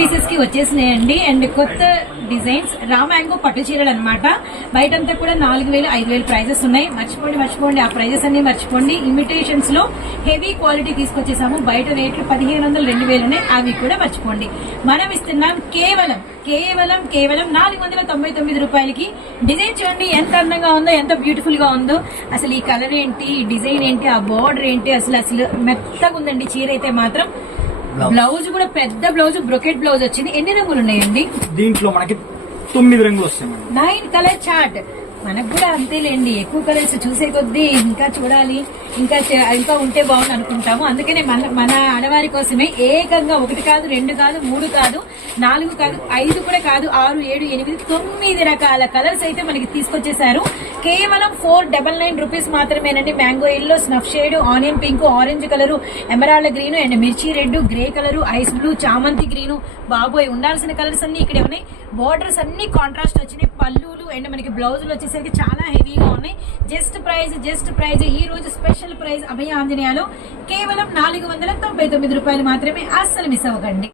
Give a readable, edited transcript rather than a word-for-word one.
Pieces కి వచ్చేసినాయండి. And కొత్త designs raw mango పట్టు చీరలు అనమాట. బయటంతా కూడా 4000 5000 ప్రైజెస్ ఉన్నాయి. మర్చిపోండి ఆ ప్రైజెస్ అన్ని మర్చిపోండి. ఇమిటేషన్స్ లో హెవీ క్వాలిటీ తీసుకొచ్చేసాము. బయట రేట్లు 1500 2000 ఉన్నాయి. అవి కూడా మర్చిపోండి. మనం ఇస్తున్నాం కేవలం 499 రూపాయలకి. డిజైన్ చూడండి ఎంత అందంగా ఉందో, ఎంత బ్యూటిఫుల్ గా ఉందో. అసలు ఈ కలర్ ఏంటి, ఈ డిజైన్ ఏంటి, ఆ బార్డర్ ఏంటి, అసలు మెత్తగా ఉందండి చీర అయితే మాత్రం. బ్లౌజ్ కూడా పెద్ద బ్లౌజ్, బ్రొకెట్ బ్లౌజ్ వచ్చింది. ఎన్ని రంగులు ఉన్నాయండి దీంట్లో? మనకి 9 రంగులు వస్తాయి. 9 కలర్ చార్ట్. మనకు కూడా అంతేలేండి, ఎక్కువ కలర్స్ చూసే కొద్దీ ఇంకా చూడాలి, ఇంకా ఉంటే బాగుంది అనుకుంటాము. అందుకనే మన ఆడవారి కోసమే ఏకంగా 1 కాదు 2 కాదు 3 కాదు 4 కాదు 5 కూడా కాదు 6 7 8 9 రకాల కలర్స్ అయితే మనకి తీసుకొచ్చేసారు. కేవలం 499 రూపీస్ మాత్రమేనండి. Mango yellow, snuff shade, onion pink, orange colour, emerald green and మిర్చి red, grey colour, ice blue, చామంతి గ్రీన్. బాబోయ్, ఉండాల్సిన కలర్స్ అన్ని ఇక్కడే ఉన్నాయి. బోర్డర్స్ అన్ని కాంట్రాస్ట్ వచ్చినాయి. పళ్ళులు అండ్ మనకి బ్లౌజులు వచ్చేసరికి చాలా హెవీగా ఉన్నాయి. జస్ట్ ప్రైజ్ ఈ రోజు స్పెషల్ ప్రైజ్ అభయ ఆంజనేయాలో కేవలం 499 రూపాయలు మాత్రమే. అస్సలు మిస్ అవ్వకండి.